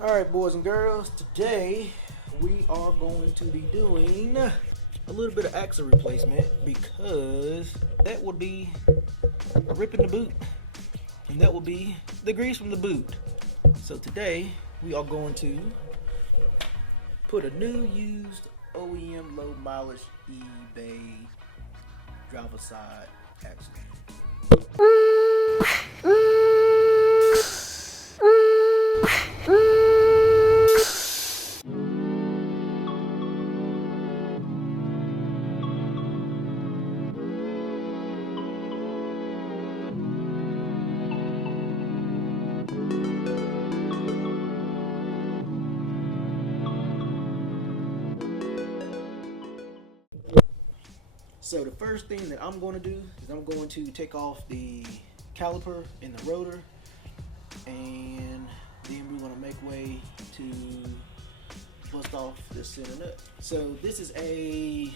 Alright, boys and girls, today we are going to be doing a little bit of axle replacement because that would be ripping the boot and that will be the grease from the boot. So today we are going to put a new used OEM low mileage eBay driver side axle. So the first thing that I'm going to do is I'm going to take off the caliper and the rotor, and then we're going to make way to bust off this center nut. So this is a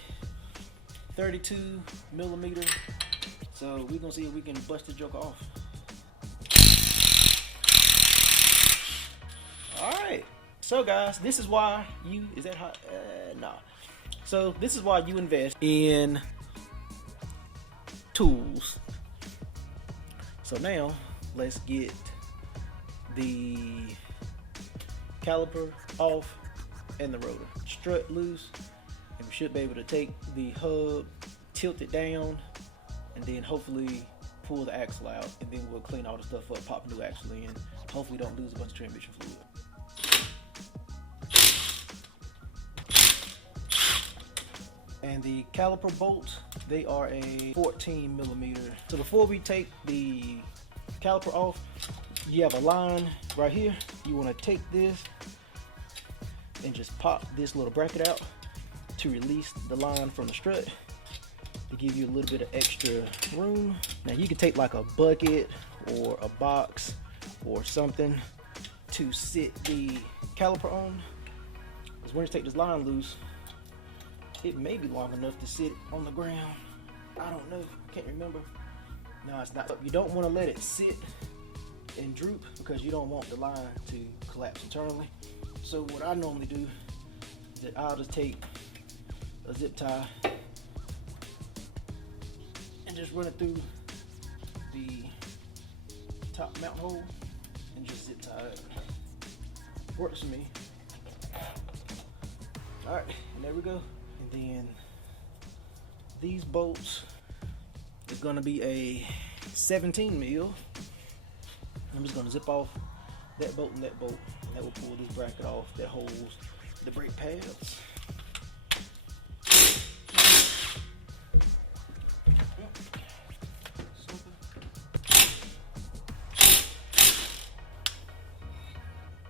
32 millimeter, so we're going to see if we can bust the joker off. Alright, so guys, this is why you, is that hot? Nah. So this is why you invest in tools. So now let's get the caliper off and the rotor strut loose, and we should be able to take the hub, tilt it down, and then hopefully pull the axle out, and then we'll clean all the stuff up, pop new axle in, hopefully don't lose a bunch of transmission fluid. And the caliper bolts, they are a 14 millimeter. So before we take the caliper off, you have a line right here. You want to take this and just pop this little bracket out to release the line from the strut to give you a little bit of extra room. Now you can take like a bucket or a box or something to sit the caliper on, because when you take this line loose, it may be long enough to sit on the ground. I don't know, can't remember. No, it's not. You don't want to let it sit and droop because you don't want the line to collapse internally. So what I normally do is that I'll just take a zip tie and just run it through the top mount hole and just zip tie it. Works for me. Alright, and there we go. And then these bolts is going to be a 17 mil. I'm just going to zip off that bolt and that bolt, and that will pull this bracket off that holds the brake pads.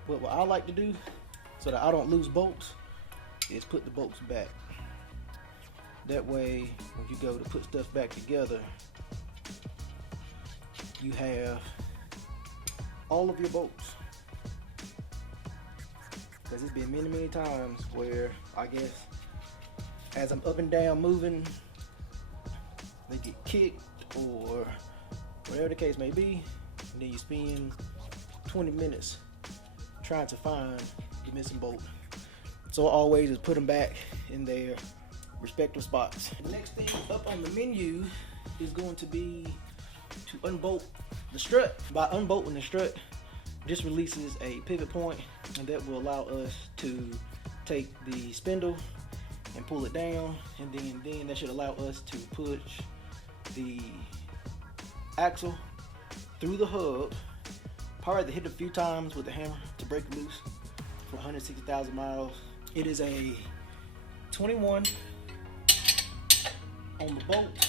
But what I like to do so that I don't lose bolts is put the bolts back. That way, when you go to put stuff back together, you have all of your bolts. Because it's been many times where, I guess, as I'm up and down moving, they get kicked or whatever the case may be, and then you spend 20 minutes trying to find the missing bolt. So I always just put them back in their respective spots. The next thing up on the menu is going to be to unbolt the strut. By unbolting the strut, this releases a pivot point, and that will allow us to take the spindle and pull it down, and then that should allow us to push the axle through the hub. Probably have to hit it a few times with the hammer to break it loose for 160,000 miles. It is a 21 on the bolt,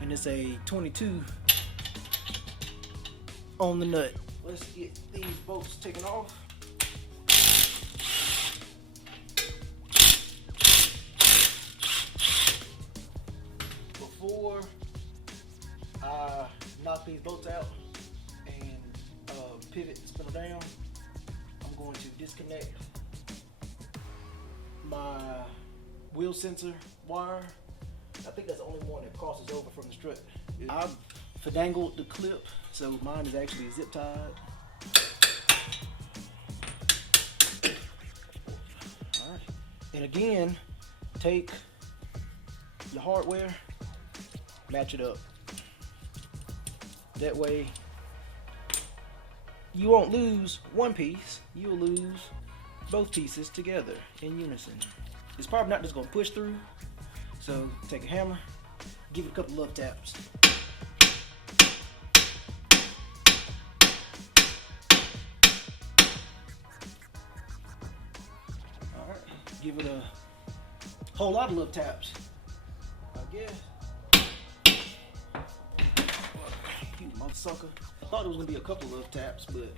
and it's a 22 on the nut. Let's get these bolts taken off. Before I knock these bolts out and pivot and spindle down, I'm going to disconnect my wheel sensor wire. I think that's the only one that crosses over from the strut. I've finagled the clip, so mine is actually zip tied. And again, take your hardware, match it up. That way you won't lose one piece, you'll lose both pieces together in unison. It's probably not just gonna push through, so take a hammer, give it a couple love taps. Alright, give it a whole lot of love taps, I guess. You motherfucker. I thought it was gonna be a couple of love taps, but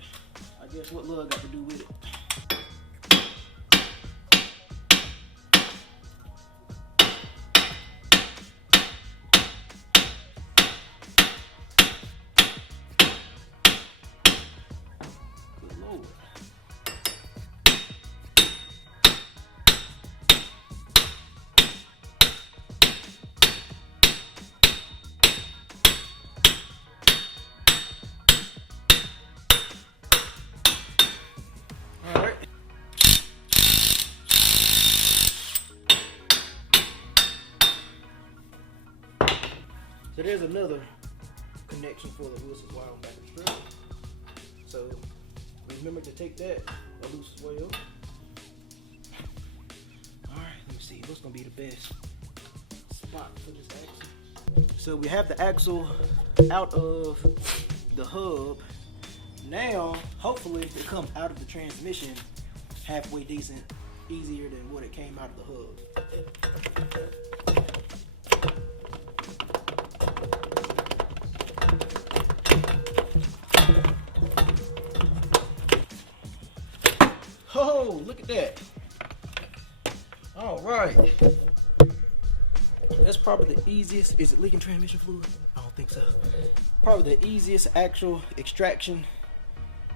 I guess what love got to do with it. Good Lord. So there's another connection for the Wilson's wire on the back of the strip. So remember to take that loose as well. Alright, let me see what's gonna be the best spot for this axle. So we have the axle out of the hub. Now, hopefully it comes out of the transmission halfway decent, easier than what it came out of the hub. Oh, look at that. All right. That's probably the easiest. Is it leaking transmission fluid? I don't think so. Probably the easiest actual extraction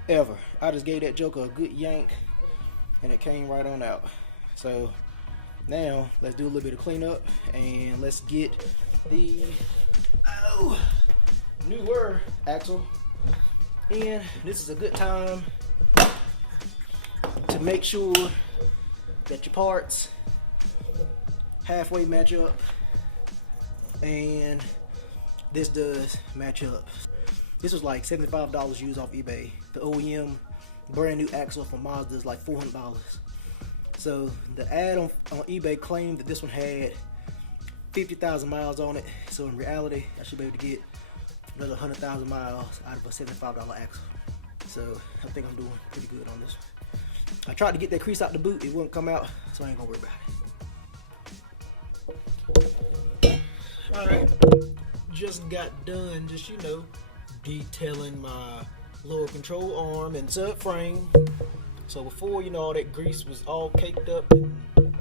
ever. I just gave that joker a good yank and it came right on out. So now let's do a little bit of cleanup and let's get the newer axle in. This is a good time to make sure that your parts halfway match up, and this does match up. This was like $75 used off eBay. The OEM brand new axle for Mazda is like $400. So the ad on eBay claimed that this one had 50,000 miles on it. So in reality, I should be able to get another 100,000 miles out of a $75 axle. So I think I'm doing pretty good on this one. I tried to get that crease out the boot, it wouldn't come out, so I ain't gonna worry about it. Alright, just got done, detailing my lower control arm and subframe. So before, all that grease was all caked up and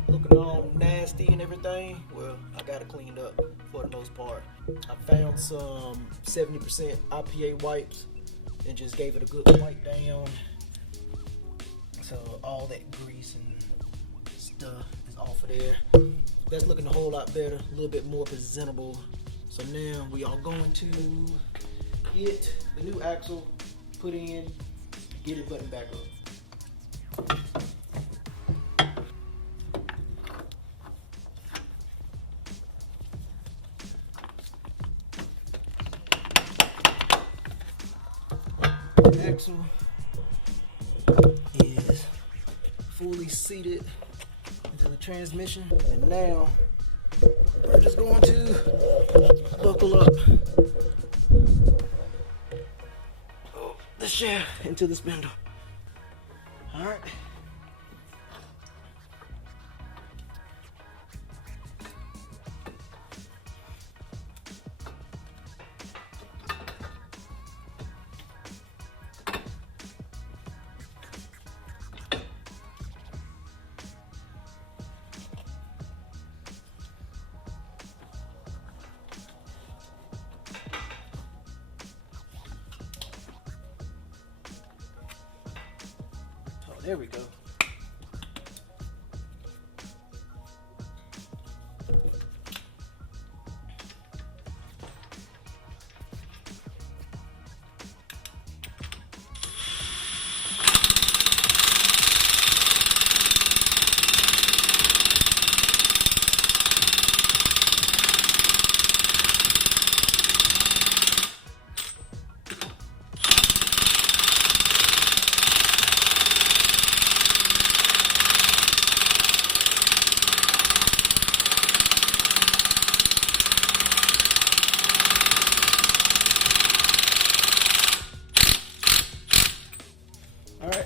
looking all nasty and everything, well, I got it cleaned up for the most part. I found some 70% IPA wipes and just gave it a good wipe down. So all that grease and stuff is off of there. That's looking a whole lot better, a little bit more presentable. So now we are going to get the new axle put in, get it buttoned back up. Axle is fully seated into the transmission, and now we're just going to buckle up the shaft into the spindle. All right. There we go.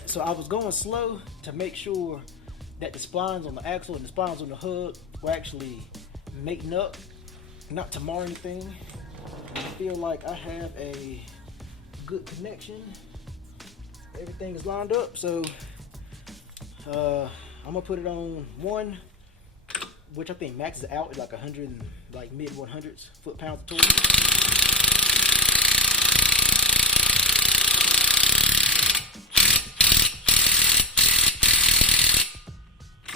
So I was going slow to make sure that the splines on the axle and the splines on the hub were actually mating up, not to mar anything. I feel like I have a good connection. Everything is lined up, so I'm gonna put it on 1, which I think maxes out at like 100 and like mid 100s foot-pounds of torque.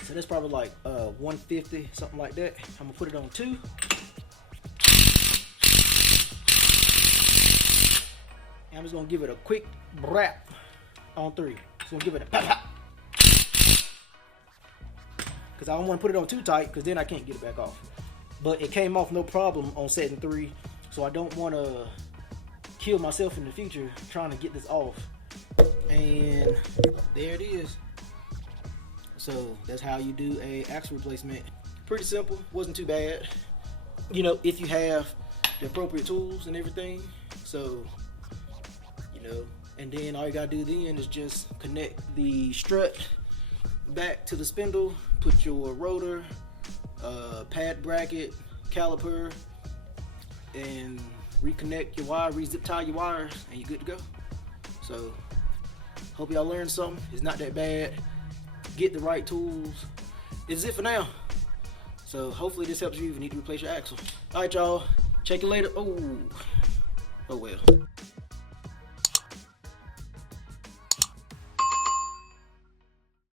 So that's probably like 150, something like that. I'm gonna put it on 2. And I'm just gonna give it a quick rap on 3. Just gonna give it a pop pop. Cause I don't want to put it on too tight, cause then I can't get it back off. But it came off no problem on setting 3, so I don't want to kill myself in the future trying to get this off. And there it is. So that's how you do a axle replacement. Pretty simple, wasn't too bad. You know, if you have the appropriate tools and everything. So, you know, and then all you gotta do then is just connect the strut back to the spindle, put your rotor, pad bracket, caliper, and reconnect your wire, re-zip tie your wires, and you're good to go. So, hope y'all learned something. It's not that bad. Get the right tools. It's it for now. So hopefully this helps you if you need to replace your axle. All right, y'all. Check you later. Oh well.